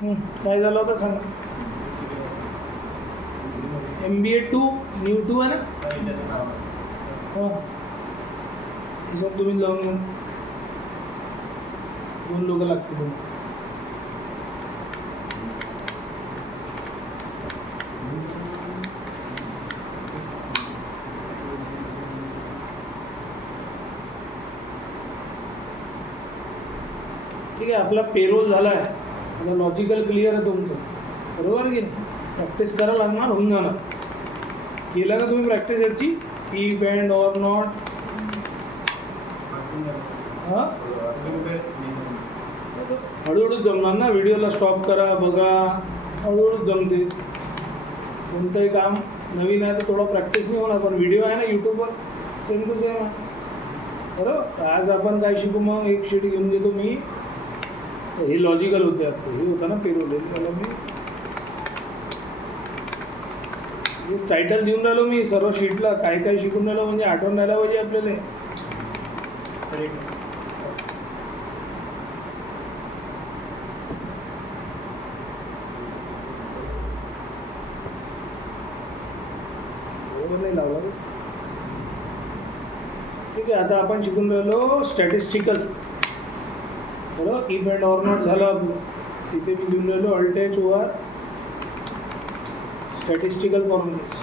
काय झालं होतं सांगा. MBA 2 न्यू 2 आहे ना. हां त्याच्यात तुम्ही लावून 2 लोक लागतील. ठीक आहे, आपला पेरोल झाला आहे. आता लॉजिकल क्लिअर आहे तुमचं, बरोबर की नाही. प्रॅक्टिस करायला लागणार, होऊन जाणार. केलं का तुम्ही प्रॅक्टिस याची इफ अँड ऑर नॉट. हां हळूहळू जमणार ना. व्हिडिओला स्टॉप करा, बघा, हळूहळू जमते. कोणतंही काम नवीन आहे तर थोडं प्रॅक्टिस नाही होणार, पण व्हिडिओ आहे ना यूट्यूबवर, सेम टू सेम आहे. बरोबर. आज आपण काय शिकू मग. एक शीट घेऊन घेतो मी. हे लॉजिकल होते आपलं, हे होतं ना पेरोल. त्याला मी टायटल देऊन राहिलो मी सर्व शीटला. काय काय शिकून राहिलो म्हणजे आठवण राहायला पाहिजे आपल्याला. बरोबर नाही लावला. ठीक आहे, आता आपण शिकून राहिलो स्टॅटिस्टिकल. बरोबर. इफ अँड ऑर नॉट झालं आपलं. तिथे मी घेऊन राहिलो अल्टेच ओआर स्टॅटिस्टिकल फॉर्म्युलेस.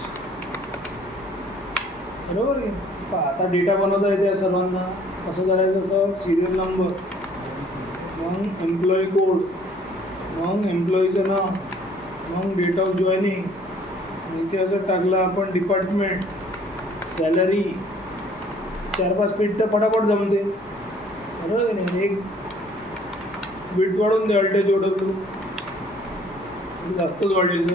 बरोबर की. आता डेटा बनवता येते सर्वांना. कसं करायचं, असं सिरियल नंबर, मग एम्प्लॉई कोड, मग एम्प्लॉईचं नाव, मग डेट ऑफ जॉईनिंग. इथे असं टाकलं आपण डिपार्टमेंट, सॅलरी. 4-5 फीट तर पटापट जमते. बरोबर की नाही. एक बीट वाढवून दे अल्टेच OW, जास्तच वाढली तर.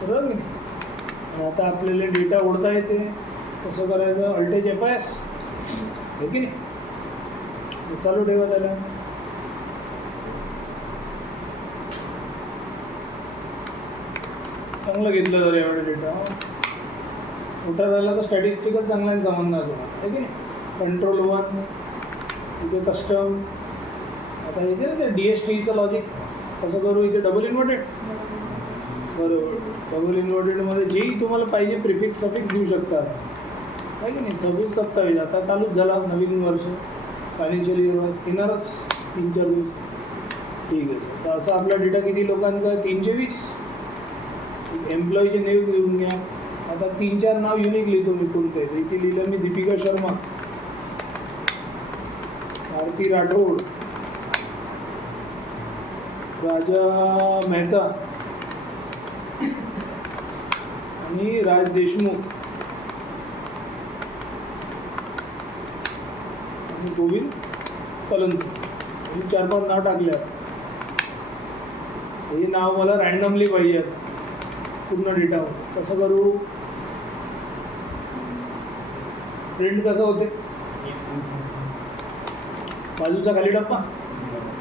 बरोबर की नाही. आता आपल्याला डेटा ओढता येते. कसं करायचं, अल्टेज FIS आहे की नाही. चालू ठेवा त्याला. चांगलं घेतलं जर एवढा डेटा मोठा झाला तर स्टॅटिस्टिकल चांगला समजणार तुम्हाला, आहे की नाही. कंट्रोल 1 इथे कस्टम. आता इथे DSTचं लॉजिक कसं करू. इथे डबल इन्व्हर्टेड. बरोबर. डबल इन्व्हर्टेडमध्ये जेही तुम्हाला पाहिजे प्रिफिक्स सफिक्स देऊ शकतात, आहे की नाही. 26-27 आता चालूच झाला नवीन वर्ष. फायनान्शियल इयर येणारच 3-4 दिवस. ठीक आहे. तर असा आपला डेटा किती लोकांचा आहे, 320. एम्प्लॉईचे नेम लिहून घ्या. आता 3-4 नाव युनिक लिहितो मी कोणते. इथे लिहिलं मी दीपिका शर्मा, आरती राठोड, राजा मेहता आणि राज देशमुख आणि गोविंद कलंत. हे 4-5 नाव टाकले. हे नाव मला रँडमली पाहिजे पूर्ण डेटावर. कसं करू, प्रिंट कसं होते. बाजूचा खाली डब्बा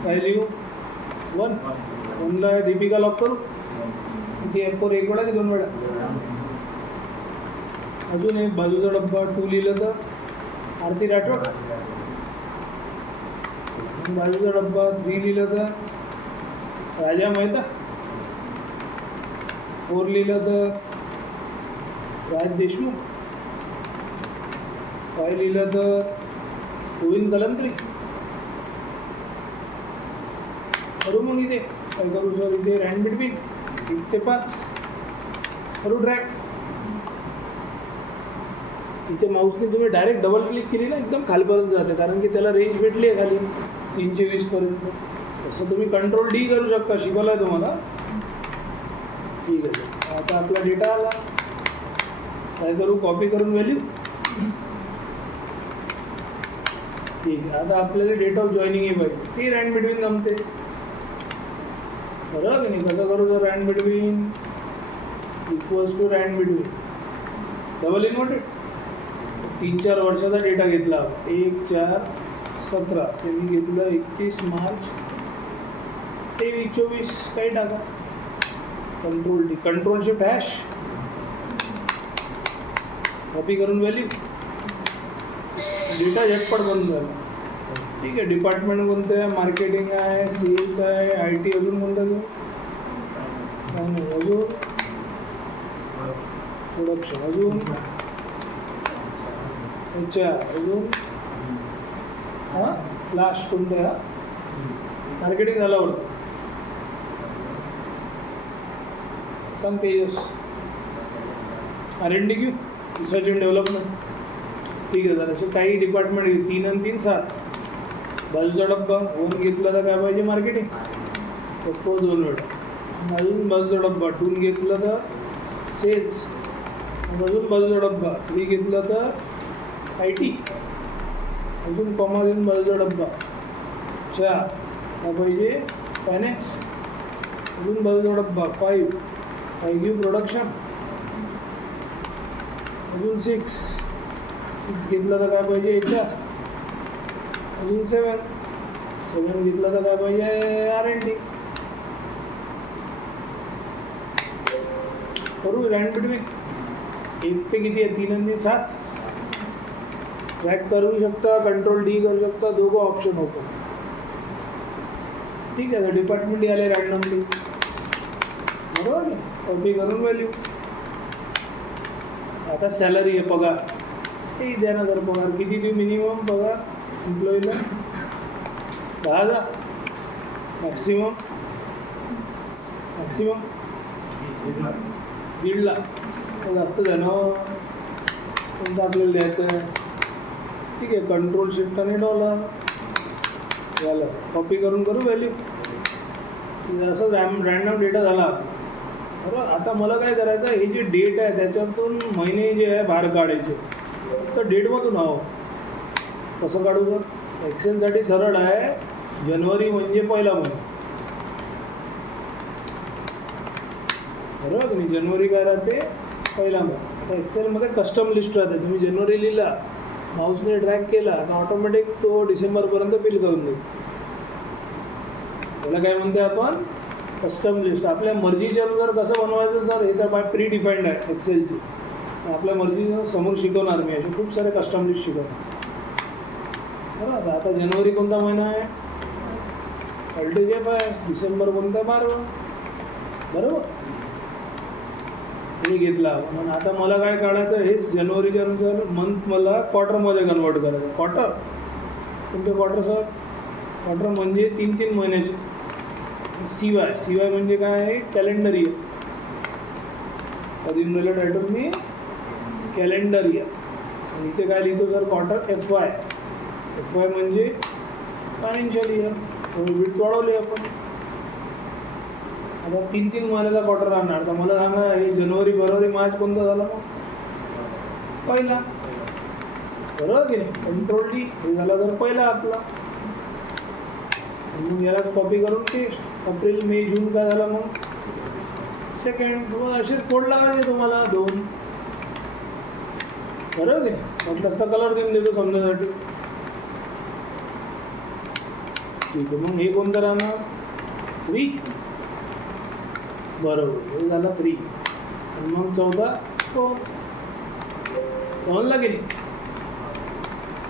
काय लिहू, 1ला दीपिका लॉक करू. इथे F4 1 वेळा की 2 वेळा. अजून एक बाजूचा डब्बा 2 लिहिलं तर आरती राठोड. बाजूचा डब्बा 3 लिहिलं तर राजा मेहता. 4 लिहिलं तर राज देशमुख. 5 लिहिलं तर गोविंद कलंत्री. करू मग इथे काय करू सर. इथे रँड बिटवीन 1 ते 5 करू ड्रॅग. इथे माऊसने तुम्ही डायरेक्ट डबल क्लिक केली ना एकदम खालपर्यंत जाते, कारण की त्याला रेंज भेटली आहे खाली 320 पर्यंत. तसं तुम्ही कंट्रोल D करू शकता, शिकवलं आहे तुम्हाला. ठीक आहे. आता आपला डेटा आला. काय करू, कॉपी करून व्हॅल्यू. ठीक आहे. आता आपल्याला डेट ऑफ जॉईनिंग हे पाहिजे, ती रँड बिटवीन जमते. बरोबर की नाही. कसं करू जर rand between equals to rand between double inverted. 3-4 वर्षाचा डेटा घेतला. 1-4-17 ते मी घेतलं 31 मार्च 23-24 काही टाका. Control D, control shift hash, copy करून व्हॅल्यू. डेटा झटपट बनून झाला. ठीक आहे. डिपार्टमेंट कोणतं आहे? मार्केटिंग आहे, सेल्स आहे, आय टी. अजून कोणतं घेऊ? नाही. अजून प्रोडक्शन. अजून अजून हां लास्ट कोणतं आहे? मार्केटिंग झालं होतं. सांग तेजस. R&D घेऊ, रिसर्च अँड डेव्हलपमेंट. ठीक आहे. जर असे काही डिपार्टमेंट घेऊ, 3 आणि 3 7. बाजूचा डब्बा 1 घेतला तर काय पाहिजे? मार्केटिंग. तो 2 वेळा. अजून बाजूचा डब्बा 2 घेतला तर सेल्स. अजून बाजूचा डब्बा 3 घेतला तर आय टी. अजून कॉमा घेऊन बाजूचा डब्बा 4 काय पाहिजे? फायनान्स. अजून बाजूचा डब्बा 5 घेऊ प्रोडक्शन. अजून 6 घेतला तर काय पाहिजे? HR. अजून 7 घेतला तर काय पाहिजे? R&D. करू रँड बिटवीन 1 ते किती आहे? 3 आणि 7. ट्रॅक करू शकता, कंट्रोल D करू शकता, दोघं ऑप्शन ओपन. ठीक आहे. तर डिपार्टमेंट आले रँडमली, बरोबर आहे. कॉपी करून व्हॅल्यू. आता सॅलरी आहे, पगार. हे द्या ना. जर पगार किती देऊ? मिनिमम पगार एम्प्लॉईला 10,000. मॅक्सिमम 1.5 लाख. तर जास्त जाणं कोणतं आपल्याला द्यायचं आहे? ठीक आहे. कंट्रोल शिफ्ट आणि डॉलर झालं. कॉपी करून करू व्हॅल्यू. असं रॅन्डम डेटा झाला बरोबर. आता मला काय करायचं आहे? हे जे डेट आहे त्याच्यातून महिने जे आहे बाहेर काढायचे. तर डेटमधून हवं. कसं काढू सर? एक्सेलसाठी सरळ आहे. जानेवारी म्हणजे पहिला महिना, बरोबर की नाही? जानेवारी काय राहते? पहिला महिना. आता एक्सेलमध्ये कस्टम लिस्ट राहते. तुम्ही जानेवारी लिहिला, माऊसने ड्रॅग केला तर ऑटोमॅटिक तो डिसेंबरपर्यंत फिल करून देईल. त्याला काय म्हणते आपण? Custom list. आपल्या मर्जीच्या अनुसार कसं बनवायचं सर? हे तर बाय प्री डिफाईंड आहे एक्सेलची. आपल्या मर्जीनं समोर शिकवणार मी. असे खूप सारे कस्टम लिस्ट शिकवणार, बरोबर. आता जानेवारी कोणता महिना आहे? LTF आहे. डिसेंबर कोणता? 12, बरोबर. हे घेतला. म्हणून आता मला काय काढायचं? हेच जानेवारीच्या अनुसार मंथ मला क्वार्टरमध्ये कन्वर्ट करायचं. क्वार्टर कोणते क्वार्टर सर? क्वार्टर म्हणजे 3 महिन्याचे. CY म्हणजे काय आहे? Calendar year. कधी मला टायटल मी कॅलेंडर इयर. आणि इथे काय लिहितो सर? क्वार्टर FY म्हणजे फायनान्शियल इयर. विथ वाढवली आपण. आता 3 महिन्याचा क्वार्टर राहणार. तर मला सांगा हे जानेवारी, फेब्रुवारी, मार्च कोणता झाला? मग पहिला, बरोबर की नाही? कंट्रोल D हे झाला तर पहिला आपला. मग यालाच कॉपी करून टेस्ट. एप्रिल, मे, जून काय झाला? मग सेकंड. असेच कोड लागायचे तुम्हाला 2, बरोबर की नाही? म्हटलं असता कलर देऊन देतो समजायसाठी. ठीक आहे. मग हे कोणतं राहणार? 3, बरोबर. हे झालं 3. आणि मग 14 4. समजलं की नाही?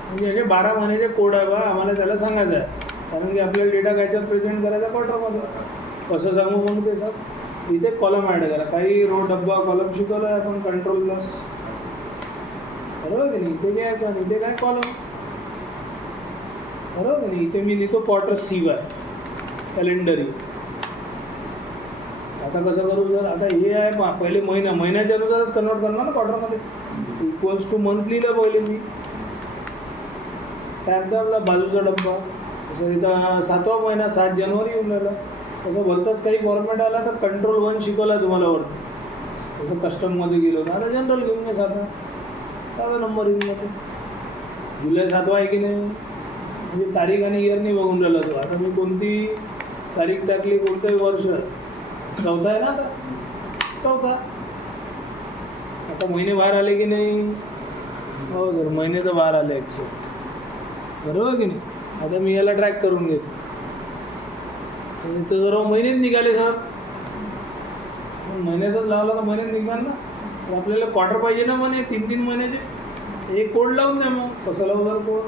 म्हणजे असे 12 महिन्याचे कोड आहे बा. आम्हाला त्याला सांगायचं आहे. कारण की आपल्याला डेटा कायच्यात प्रेझेंट करायचा? क्वार्टरमध्ये. कसं सांगू मग ते सर? इथे कॉलम ॲड करा. काही रो डब्बा कॉलम शिकवलं आहे आपण. कंट्रोल प्लस, बरोबर की नाही? इथे घ्यायचं आणि इथे काय? कॉलम, बरोबर की नाही? इथे मी लिहितो क्वार्टर CY कॅलेंडर इयर. आता कसं करू सर? आता हे आहे पहा, पहिले महिन्याच्या अनुसारच कन्वर्ट करणार ना क्वार्टरमध्ये. इक्वल्स टू मंथ लिहिलं पहिले मी. त्यानंतर आपला बाजूचा डब्बा. तसं इथं 7वा महिना 7 जानेवारी येऊन राहिला. तसं भलतंच काही फॉर्मॅट आला तर कंट्रोल 1 शिकवला तुम्हाला वरती. तसं कस्टममध्ये गेलो तर आता जनरल घेऊन घ्या. साधा नंबर येऊनमध्ये. जुलै 7वा आहे की नाही? म्हणजे तारीख आणि इयर नाही बघून राहिला तो. आता मी कोणती तारीख टाकली, कोणतंही वर्ष? 4था आहे ना आता? 4था. आता महिने बाहेर आले की नाही? हो सर, महिने तर बाहेर आले एक्सेल, बरोबर की नाही? आता मी याला ट्रॅक करून घेतो. तर जर महिनेच निघाले सर, महिन्यातच लावला तर महिन्यात निघणार ना. तर आपल्याला क्वार्टर पाहिजे ना म्हणे 3 महिन्याचे. एक कोड लावून द्या. मग कसं लावू सर कोड?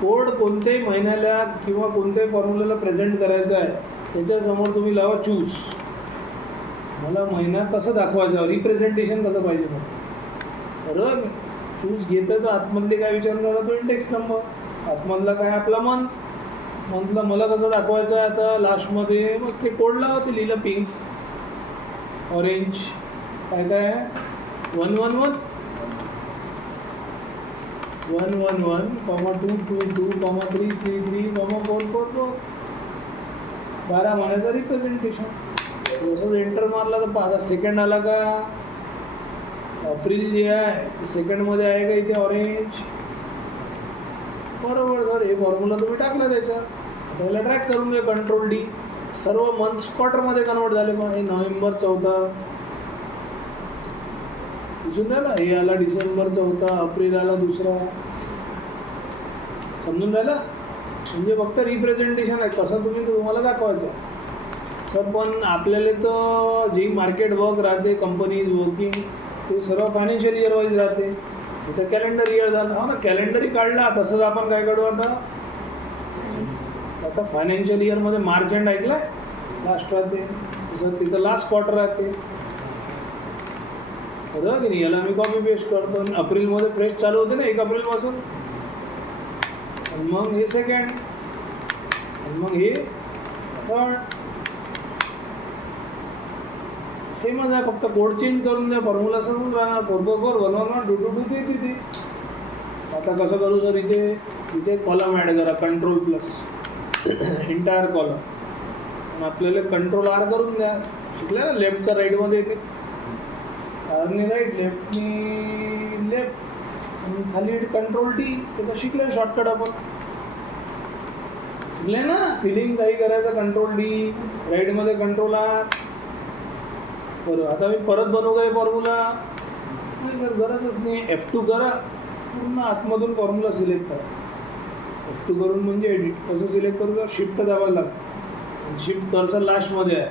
कोड कोणत्याही महिन्याला किंवा कोणत्याही फॉर्म्युल्याला प्रेझेंट करायचा आहे त्याच्यासमोर तुम्ही लावा चूज. मला महिना कसं दाखवायचं, रिप्रेझेंटेशन कसं पाहिजे मला, बरोबर. चूज घेतं तर आतमधले काय विचार करा, तो इंडेक्स नंबर, आतमधला काय आपला मंथला मला कसं दाखवायचं आहे. आता लास्टमध्ये मग ते कोड लावा, ते लिहिलं पिंक, ऑरेंज, काय काय आहे 111 111, 222, 333, 444, 12 महिन्याचं रिप्रेझेंटेशन. जसं एंटर मारला तर पाहा सेकंड आला का, एप्रिल जे आहे सेकंडमध्ये आहे का इथे ऑरेंज, बरोबर. जर हे फॉर्म्युला तुम्ही टाकला त्याचा, त्याला ट्रॅक करून घ्या कंट्रोल डी. सर्व मंथ्स क्वार्टरमध्ये कन्वर्ट झाले. पण हे नोव्हेंबर 14 दिसून राहिला, हे आला डिसेंबर 14, एप्रिल आला दुसरा, समजून राहिला. म्हणजे फक्त रिप्रेझेंटेशन आहे, कसं तुम्हाला दाखवायचं. सर पण आपल्याला तर जे मार्केट वर्क राहते, कंपनी इज वर्किंग, ते सर्व फायनान्शियल इयर वाईज राहते. इथं कॅलेंडर इयर झालं, हो ना, कॅलेंडरही काढला. तसंच आपण काय काढू आता फायनान्शियल इयरमध्ये मार्च एंड ऐकला लास्ट राहते, तसं तिथं लास्ट क्वार्टर राहते, बरोबर की नाही. याला मी कॉपी पेस्ट करतो. एप्रिलमध्ये फ्रेश चालू होते ना 1 एप्रिलपासून, आणि मग हे सेकंड, आणि मग हे थर्ड. सेमच आहे, फक्त कोड चेंज करून द्या, फॉर्म्युला असंच राहणार. 444 111 222 तिथे. आता कसं करू सर, इथे कॉलम ॲड करा, कंट्रोल प्लस एंटायर कॉलम, आणि आपल्याला कंट्रोल आर करून द्या. शिकल्या ना, लेफ्टचा राईटमध्ये येते, आरनी राईट, लेफ्टनी लेफ्ट, आणि खाली कंट्रोल टी. त्याचं शिकलं शॉर्टकट आपण, शिकले ना. फिलिंग काही करायचं कंट्रोल डी, राईटमध्ये कंट्रोल आर. बरं, आता मी परत बनवू का फॉर्म्युला, नाही सर गरजच नाही. F2 करा, पूर्ण आतमधून फॉर्म्युला सिलेक्ट करा. F2 करून म्हणजे एडिट कसं सिलेक्ट करू का, शिफ्ट दाबायला लागतं, शिफ्ट कर्सर लास्टमध्ये आहे,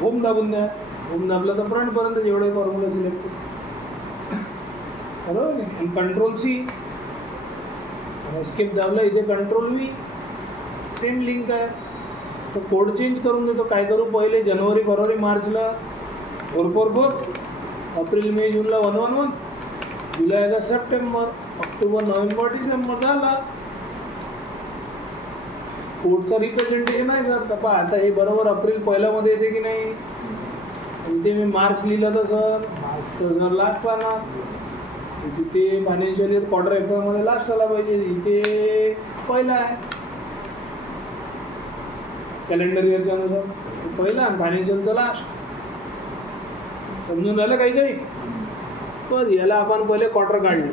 होम दाबून द्या. होम दाबलं तर फ्रंटपर्यंत जेवढे फॉर्म्युला सिलेक्ट बरोबर नाही. आणि कंट्रोल सी, एस्केप दाबला, इथे कंट्रोल व्ही, सेम लिंक आहे. तर कोड चेंज करून देतो. काय करू, पहिले जानेवारी फरवरी मार्चला 444, एप्रिल मे जूनला 111, जुलैला सप्टेंबर, ऑक्टोबर नोव्हेंबर डिसेंबर, झाला. कोडचं रिप्रेझेंटेशन आहे सर. तर पहा आता हे बरोबर एप्रिल पहिल्यामध्ये येते की नाही. इथे मी मार्च लिहिलं तर सर मार्च तर सर लास्ट पाहणार, तिथे फायनान्शियल इयर क्वार्टर एफमध्ये लास्ट आला पाहिजे. इथे पहिला आहे कॅलेंडर इयरच्या अनुसार पहिला, आणि फायनान्शियलचं लास्ट. समजून राहिलं काही तर याला आपण पहिले क्वार्टर काढले,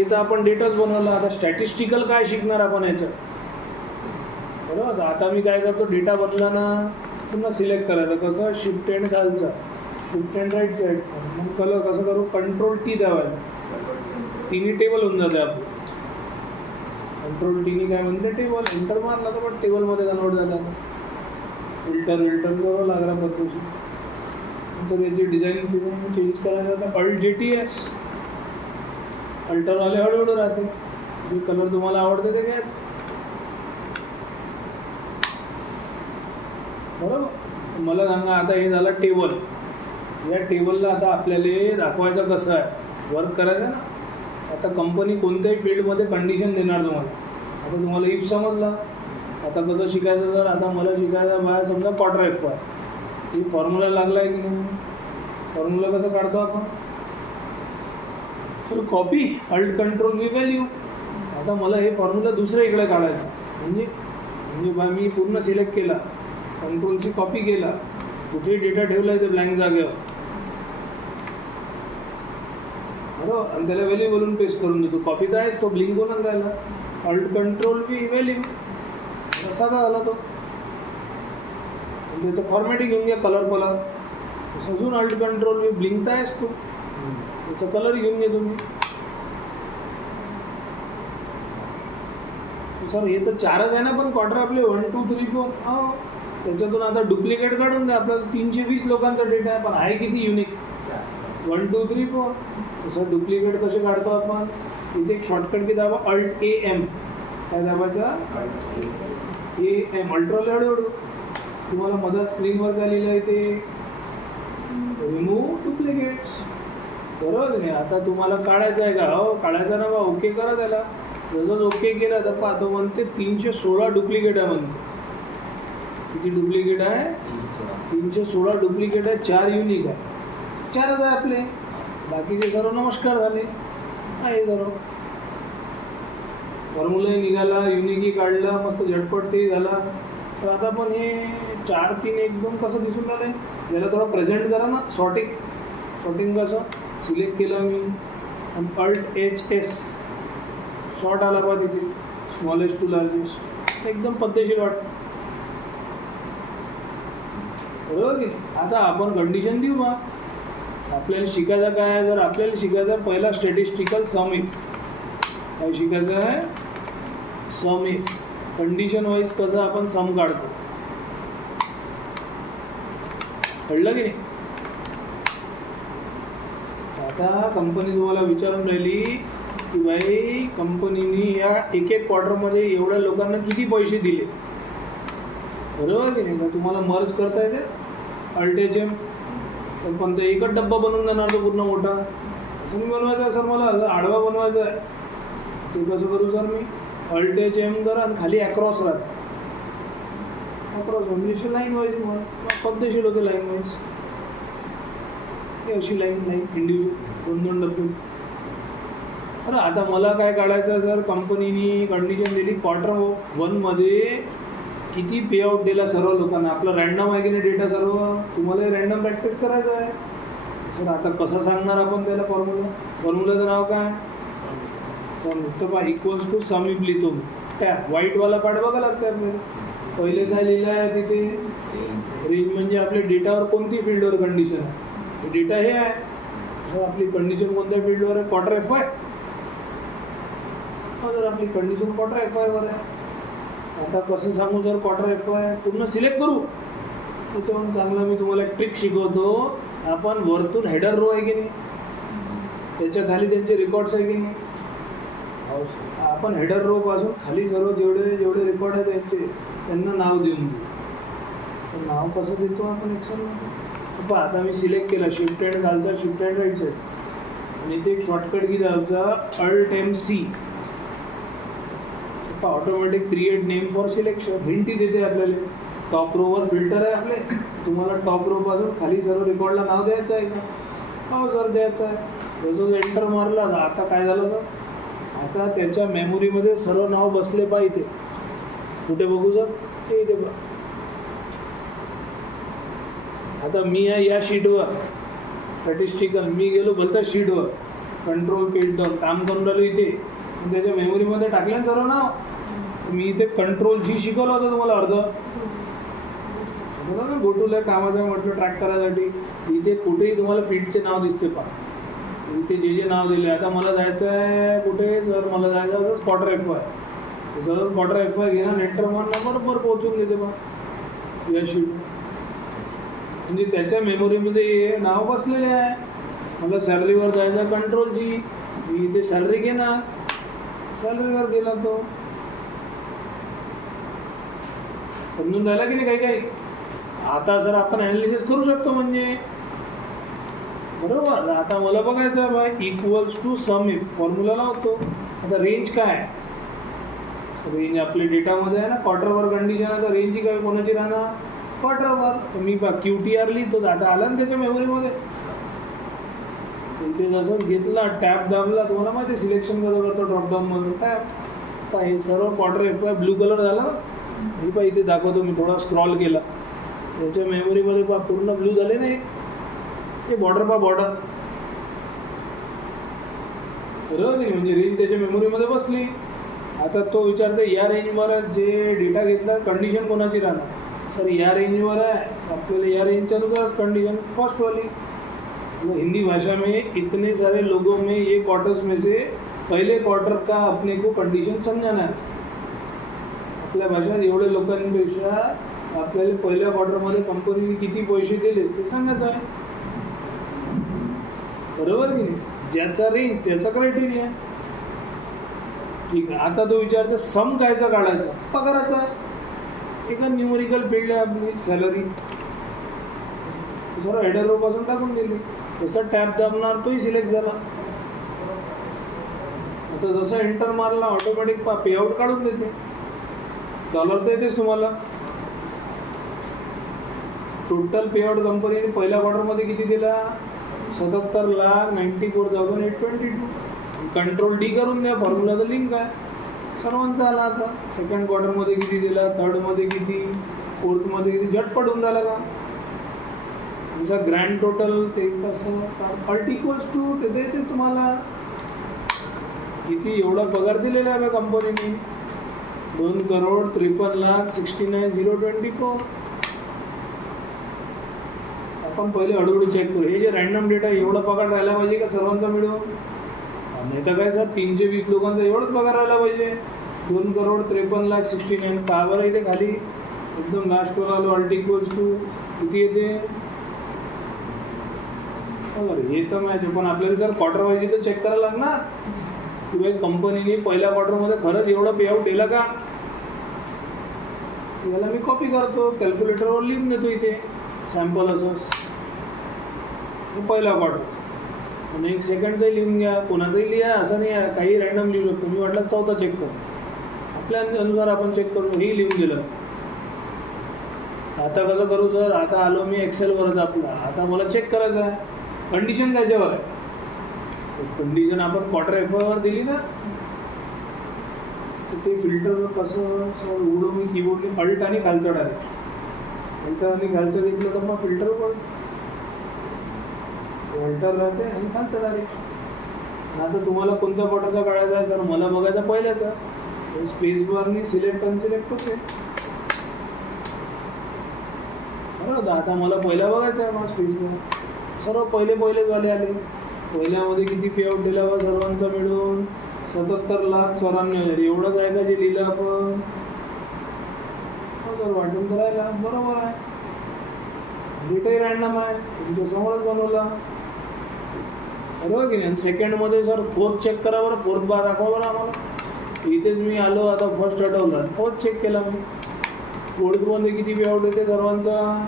इथं आपण डेटाच बनवला. आता स्टॅटिस्टिकल काय शिकणार आपण याचं, बरोबर. आता मी काय करतो, डेटा बनला ना, पुन्हा सिलेक्ट करायचं. कसं, शिफ्ट एंड खालचा, शिफ्ट एंड राईट साईडचा. मग कलर कसं करू, कंट्रोल टी दाबायला, टीनी टेबल होऊन जाते आपलं. कंट्रोल टीनी काय म्हणते, टेबल. एंटर मारला तर पण टेबलमध्ये कन्वर्ट झाला. फिल्टर करावं लागला पद्धती. तर याची डिझाईन चेंज करायचं. आता अल्ट JTS, अल्टरवाले हळूहळू राहते. जे कलर तुम्हाला आवडते ते घ्यायचं, बरोबर. मला सांगा, आता हे झालं टेबल. या टेबलला आता आपल्याला दाखवायचं कसं आहे, वर्क करायचं ना. आता कंपनी कोणत्याही फील्डमध्ये कंडिशन देणार तुम्हाला. आता तुम्हाला इफ समजला, आता कसं शिकायचं जर, आता मला शिकायचं बाहेर समजा क्वार्टर एफ आहे, ही फॉर्म्युला लागला आहे की नाही. फॉर्म्युला कसं काढतो आपण, चलो copy, alt control V value. आता मला हे फॉर्म्युला दुसऱ्या इकडे काढायचं, म्हणजे मी पूर्ण सिलेक्ट केला, कंट्रोलची कॉपी केला, कुठेही डेटा ठेवला आहे ते ब्लँक जागेवर, बरोबर. आणि त्याला व्हॅल्यू बोलून पेस्ट करून देतो. कॉपी तर आहेच, तो ब्लिंक होऊनच राहिला. अल्ट कंट्रोल व्ही व्हॅल्यू, साधा झाला तो. त्याचं फॉर्मॅटिंग घेऊन घ्या, कलर अजून अल्ट कंट्रोल व्ही, ब्लिंक तर आहेच तो, त्याचा कलर घेऊन घ्या तुम्ही. सर हे तर 4च आहे ना, पण क्वार्टर आपले 1 2 3 4, हो. त्याच्यातून आता डुप्लिकेट काढून द्या. आपल्याला 320 लोकांचा डेटा आहे, पण आहे किती युनिक, 1 2 3 4. तसं डुप्लिकेट कसे काढतो आपण, इथे एक शॉर्टकट की दाबा Alt AM. काय दाबायचा? AM. अल्ट्राला एवढं तुम्हाला मधात स्क्रीनवर काय लिहिलं आहे ते रिमूव्ह डुप्लिकेट्स. बरोबर नाही. आता तुम्हाला काढायचं आहे का? हो काढायचा ना बा, ओके करा त्याला. जसं ओके केलं तर पाहतो म्हणते 316 डुप्लिकेट आहे म्हणते. किती डुप्लिकेट आहे? 316 डुप्लिकेट आहे. 4 युनिक आहे. 4च आहे आपले, बाकीचे सर्व नमस्कार झाले. आहे सर्व फॉर्म्युलाही निघाला, युनिकही काढला, मस्त झटपट ते झाला. तर आता पण हे 4 3 1 2 कसं दिसून राहिलं आहे? याला थोडं प्रेझेंट करा ना. सॉर्टिंग कसं सिलेक्ट केलं मी आणि Alt HS शॉर्ट आला बा तिथे, स्मॉलेस्ट टू लार्जेस्ट. एकदम पद्धतशीर वाटतं. बरोबर की नाही? आता आपण कंडिशन देऊ बा. आपल्याला शिकायचं काय आहे? जर आपल्याला शिकायचं पहिला स्टॅटिस्टिकल सम इफ. काय शिकायचं आहे? सम इफ. कंडिशन वाईज कसं आपण सम काढतो, कळलं की नाही? आता कंपनी तुम्हाला विचारून राहिली की भाई कंपनीने या एक क्वार्टरमध्ये एवढ्या लोकांना किती पैसे दिले. बरोबर की नाही? तर तुम्हाला मर्ज करता येते Alt HM. तर पण ते एकच डब्बा बनवून जाणार तो पूर्ण मोठा. असं मी बनवायचं आहे सर, मला आडवा बनवायचा आहे. ते कसं करू सर मी? Alt HM करा आणि खाली अक्रॉस राहत. अक्रॉस म्हणजे लाईन वाईज मला पद्धतशीर होते. लाईन वाईज अशी लाईन इंडिव्हिज्युअल 2 डब्बे. बरं आता मला काय काढायचं सर? कंपनीने कंडिशन दिली Q1 मध्ये किती पे आउट दिला सर्व लोकांना. आपलं रँडम आहे की नाही डेटा सर्व? तुम्हाला रँडम प्रॅक्टिस करायचं आहे सर. आता कसं सांगणार आपण त्याला फॉर्म्युलाचं नाव काय? सम. तर पहा इक्वल्स टू सम इफ लिहितो मी. त्या व्हाईटवाला पार्ट बघा लागतं आपल्याला. पहिले काय लिहिलं आहे तिथे? रेंज म्हणजे आपल्या डेटावर कोणती फील्डवर कंडिशन आहे. डेटा हे आहे. सर आपली कंडिशन कोणत्या फील्डवर आहे? Quarter FY. जर आपली कंडिशन क्वार्टर FY वर आहे. आता कसं सांगू सर? क्वार्टर FY पूर्ण सिलेक्ट करू. त्याच्यावरून चांगला मी तुम्हाला एक ट्रिक शिकवतो. आपण वरतून हेडर रो आहे की नाही, त्याच्या खाली त्यांचे रेकॉर्ड्स आहे की नाही. आपण हेडर रो पासून खाली सर्व जेवढे रेकॉर्ड आहे त्यांचे त्यांना नाव देऊन देऊ. तर नाव कसं देतो आपण एक्सेलमध्ये? पहा आता मी सिलेक्ट केला. शिफ्ट अँड घालचा, शिफ्ट अँड राईट साईड आणि इथे एक शॉर्टकट की द्यायचा Alt MC. Automatic create name for selection. हिंटी देते आपल्याला. टॉप रोवर फिल्टर आहे आपले. तुम्हाला टॉप रो पासून खाली सर्व रेकॉर्डला नाव द्यायचं आहे का? हो सर द्यायचं आहे. जसं एंटर मारला आता काय झालं सर? आता त्याच्या मेमोरीमध्ये सर्व नाव बसले पाहिजे. कुठे बघू सर? हे इथे बघ. आता मी आहे या शीटवर स्टॅटिस्टिकल. मी गेलो भलत्या शीटवर कंट्रोल पेजवर काम करून राहिलो इथे. त्याच्या मेमोरीमध्ये टाकलं ना सर्व नाव. मी इथे कंट्रोल G शिकवलं होतं तुम्हाला अर्ध. बरोबर ना? गोटूला कामाचं म्हटलं ट्रॅक करायसाठी. इथे कुठेही तुम्हाला फील्डचे नाव दिसते पहा. इथे जे नाव दिले. आता मला जायचं आहे कुठे सर? मला जायचं होतं क्वार्टर FY. जर क्वार्टर FY घे ना, एंटर मारला बरोबर पोहोचून देते पहा या शीट. म्हणजे त्याच्या मेमोरीमध्ये नाव बसलेले आहे. मला सॅलरीवर जायचं कंट्रोल G. मी इथे सॅलरी घेणार, सॅलरीवर गेला तो. समजून राहिला की नाही काही? आता सर आपण ॲनालिसिस करू शकतो म्हणजे. बरोबर. आता मला बघायचं by equals to sum if. Formula लावतो. आता रेंज काय? रेंज आपल्या डेटामध्ये आहे ना क्वार्टरवर कंडिशन आहे. तर रेंज काय कोणाची राहणार? क्वार्टरवर. मी QTR लिहितो. आता आला ना त्याच्या मेमोरीमध्ये. इथे जसंच घेतला टॅप दाबला, तुम्हाला माहिती आहे सिलेक्शन कसं करतो ड्रॉपडाऊनमधून टॅप. आता हे सर्व क्वार्टर FY ब्लू कलर झाला. हे पहा इथे दाखवतो मी. थोडा स्क्रॉल केला त्याच्या मेमोरीमध्ये पहा पूर्ण ब्लू झाले नाही. हे बॉर्डर पहा बॉर्डर. बरोबर नाही? म्हणजे रेंज त्याच्या मेमोरीमध्ये बसली. आता तो विचारते या रेंजवर जे डेटा घेतला कंडिशन कोणाची राहणार? सर या रेंजवर आहे. आपल्याला या रेंजच्या अनुसार कंडिशन फर्स्टवाली. हिंदी भाषा में इतने सारे लोगों में ये क्वार्टर्स में से पहले क्वार्टर का अपने को कंडिशन समझाना है. आपल्या भाषेत एवढे लोकांपेक्षा आपल्याला पहिल्या क्वार्टरमध्ये कंपनीने किती पैसे दिले ते सांगायचं आहे. बरोबर की नाही? ज्याचा रेंज त्याचा क्रायटेरिया. ठीक आहे. आता तो विचारते सम कायचा काढायचा, पगाराचा आहे. एका न्यूमरिकल फील्ड आहे आपली सॅलरी, सर्व हेडर रो पासून टाकून दिली. जसं टॅब दाबणार तोही सिलेक्ट झाला. आता जसं एंटर मारला ऑटोमॅटिक पेआउट काढून देते. डॉलर तर येतेच तुम्हाला. टोटल पेआउट कंपनीने पहिल्या क्वार्टरमध्ये किती दिला, 77,94,822. कंट्रोल डी करून द्या, फॉर्म्युलाचं लिंक आहे सर्वांचा आला. आता सेकंड क्वार्टरमध्ये किती दिला, थर्डमध्ये किती, फोर्थमध्ये किती, झटपट होऊन झाला का. तुमचा ग्रँड टोटल ते कसं अल्ट इक्वल्स टू ते देते तुम्हाला किती, एवढा पगार दिलेला आहे कंपनीने, 2,53,69,024. आपण पहिले हळूहळू चेक करू. हे जे रॅन्डम डेटा एवढा पगार राहायला पाहिजे का सर्वांचा मिळून, नाही तर काय सर 320 लोकांचा एवढाच पगार राहायला पाहिजे. 2,53,69,069. का बरं इथे खाली एकदम लास्टवर आलो अल्ट इक्वल्स टू किती येते. हे तर मॅच, पण आपल्याला जर क्वार्टर वाईज तर चेक करायला लागणार की भाई कंपनीने पहिल्या क्वार्टरमध्ये खरंच एवढं पेआउट दिला का. याला मी कॉपी करतो, कॅल्क्युलेटरवर लिहून देतो इथे सॅम्पल असं पहिला क्वार्टर. आणि एक सेकंडचाही लिहून घ्या, कोणाचाही लिहा, असं नाही आहे काही रॅन्डम लिहू शकतो. मी वाटलं चौथा चेक करू, आपल्या अनुसार आपण चेक करू. हे लिहून दिलं. आता कसं करू सर, आता आलो मी एक्सेलवरच आपला. आता मला चेक करायचं आहे कंडिशन त्याच्यावर आहे. कंडिशन आपण क्वार्टर एफवर दिली ना, तर ते फिल्टर कसं उघडून मी कीबोर्डने अल्ट आणि खालचं डायरेक्ट, अल्ट आणि खालचं घेतलं तर मग फिल्टर अल्टर राहते आणि खालचं डायरेक्ट. आता तुम्हाला कोणत्या क्वार्टरचा काढायचा आहे सर, मला बघायचा पहिल्याचा. स्पेस बारनी सिलेक्ट अनसिलेक्ट होते. बरोबर, आता मला पहिला बघायचा आहे. मग स्पेस बार सर्व पहिले झाले आले. पहिल्यामध्ये किती पेआउट दिला बा सर्वांचा मिळून, 77,94,000. एवढंच आहे का जे लिहिलं आपण. हो सर, वाटून करायला बरोबर आहे. डेटाही रॅन्डम आहे, तुमच्या समोरच बनवला बरोबर की नाही. सेकंडमध्ये सर फोर्थ चेक करा बरं, फोर्थ बार दाखवा बरं आम्हाला. इथेच मी आलो, आता फर्स्ट हटवलं, फोर्थ चेक केला मी. फोर्थमध्ये किती पेआउट येते सर्वांचा,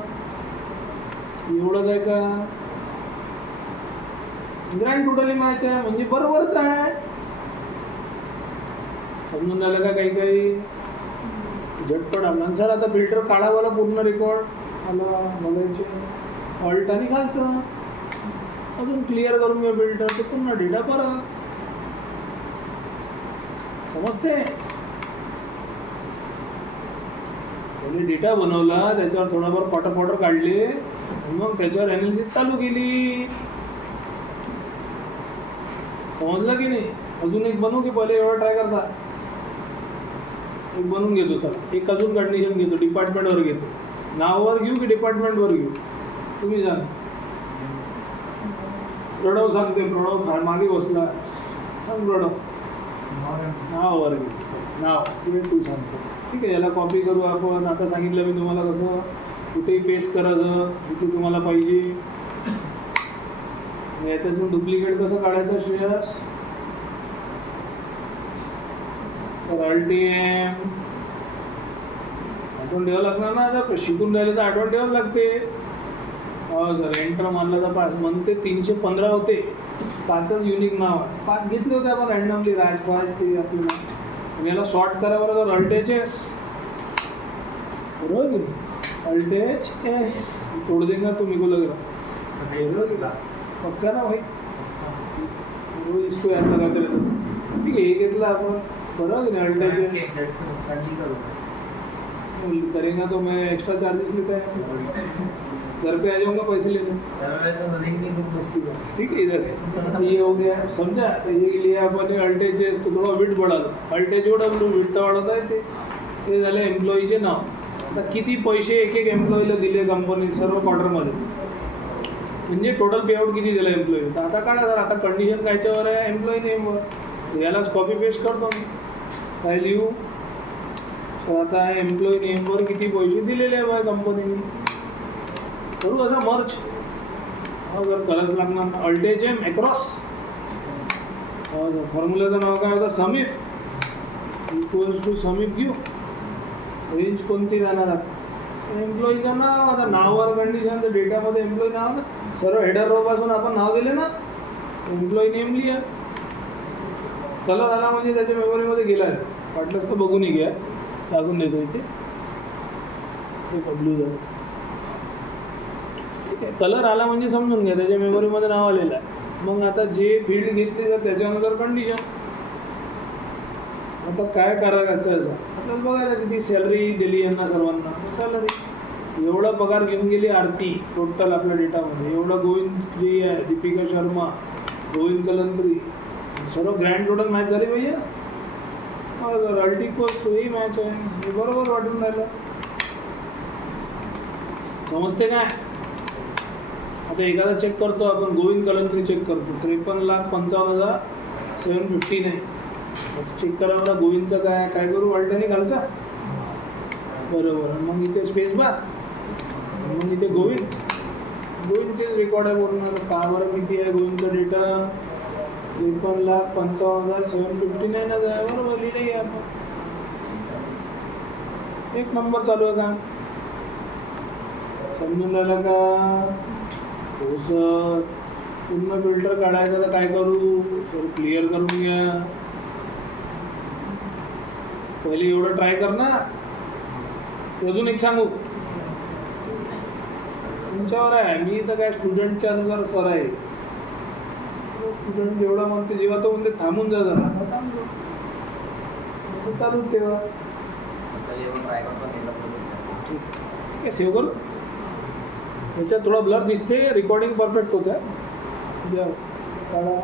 एवढंच आहे का. ग्रँड टोटली मॅच आहे म्हणजे बरोबरच आहे. समजून झालं का काही झटपट आपला. सर आता फिल्टर काढावाला पूर्ण रेकॉर्ड आला बघायचे, ऑल्ट आणि खालचं अजून क्लिअर करून घ्या फिल्टर, तर पुन्हा डेटा परत समजते. पहिले डेटा बनवला, त्याच्यावर थोडाफार क्वार्टर काढले, मग त्याच्यावर ॲनालिसिस चालू केली. समजलं की नाही. अजून एक बनवू की पहिले एवढं ट्राय करता. एक बनवून घेतो सर, एक अजून कंडिशन घेतो, डिपार्टमेंटवर घेतो. नावावर घेऊ की डिपार्टमेंटवर घेऊ, तुम्ही सांगा. प्रणव सांगते, प्रणव मागे बसला, सांग प्रणव. नावावर घेऊ, नाव ते तू सांगतो. ठीक आहे, याला कॉपी करू आपण. आता सांगितलं मी तुम्हाला कसं कुठेही पेस्ट करायचं जिथे तुम्हाला पाहिजे. याच्यातून डुप्लिकेट कसं काढायचं श्रेयस. सर अल्टीएम आठवण ठेवावं लागणार ना. आता शिकून राहिले तर आठवण ठेवावं लागते. हो सर, एंटर मानलं तर 5 म्हणते 315 होते. 5च युनिक नाव आहे. 5 घेतले होते आपण रॅन्डमली, राजपाल ते आपल्याला. आणि याला शॉर्ट करा बरोबर, अल्टेच एस बरोबर की नाही. अल्टेच एस तोड देंगे तुम्ही को लग रहा पक्का ना भाई, रोज इसको याद लगाते रहते. ठीक आहे, हे घेतलं आपण बरोबर की नाही. अल्टेच करेगा तो मैं एक्स्ट्रा चार्जेस लेता है, घर पे आ जाऊंगा पैसे लेने. ठीक है, इधर ये हो गया समझा. तो ये लिया आपण अल्टेच एस, तो थोडा विट बढ़ा दो. अल्टेच एवढं विट वाढवत आहे ते झालं एम्प्लॉईचे नाव. आता किती पैसे एक एम्प्लॉईला दिले कंपनी सर्व क्वार्टरमध्ये, म्हणजे टोटल पेआउट किती दिलं एम्प्लॉई. तर आता काढा सर. आता कंडिशन कायच्यावर आहे, एम्प्लॉई नेमवर. यालाच कॉपी पेस्ट करतो मी. काय लिहू. तर आता एम्प्लॉई नेमवर किती पैसे दिलेले आहे बा कंपनीने. करू असा मर्च. हो जर करायच लागणार. अल्टेच एम अक्रॉस. फॉर्म्युल्याचं नाव काय होतं, समीफ. इक्वल्स टू सम इफ घेऊ. रेंज कोणती राहणार आता एम्प्लॉईचं नाव. आता नावावर कंडिशन तर डेटामध्ये एम्प्लॉई नाव ना सर्व हेडर रो पासून आपण नाव दिले ना एम्प्लॉई नेम लिहा. कलर आला म्हणजे त्याच्या मेमरीमध्ये गेला आहे. वाटलंच तर बघूनही घ्या. टाकून देतो इथे. हे बदलू झालं. ठीक आहे. कलर आला म्हणजे समजून घ्या त्याच्या मेमरीमध्ये नाव आलेलं आहे. मग आता जे फील्ड घेतली तर त्याच्यानुसार कंडिशन. आता काय करायचं याचं आपल्याला बघायला किती सॅलरी दिली यांना सर्वांना. सॅलरी एवढा पगार घेऊन गेली आरती टोटल आपल्या डेटामध्ये. एवढा गोविंद जी आहे, दीपिका शर्मा, गोविंद कलंत्री सर्व ग्रँड टोटल मॅच झाली पाहिजे ना. अल्टिकोस ही मॅच आहे. हे बरोबर वाटून राहिलं. समजते काय. आता एखादा चेक करतो आपण. गोविंद कलंत्री चेक करतो. 53,55,715 आहे. चेक करा मला गोविंदचं काय करू. अल्टरनी खालचा बरोबर. मग इथे स्पेस बार. मग इथे गोविंदचेच रेकॉर्ड आहे पूर्ण. का बरं किती आहे गोविंदचा डेटा. 53,55,759 आहे. बरोबर लिहिलं आहे आपण. एक नंबर चालू आहे का. समजून राहिलं का. हो सर पूर्ण फिल्टर काढायचं तर काय करू. सर क्लिअर करून घ्या. पहिले एवढं ट्राय कर ना. अजून एक सांगू तुमच्यावर आहे. मी तर काय स्टुडंटच्या अनुसार सर आहे. स्टुडंट जेवढा म्हणते जेव्हा तो म्हणते थांबून जा जरा चालूच ठेवा. ठीक आहे. सेव्ह करू. याच्यात थोडा ब्लर दिसते. रेकॉर्डिंग परफेक्ट होतं. काढा.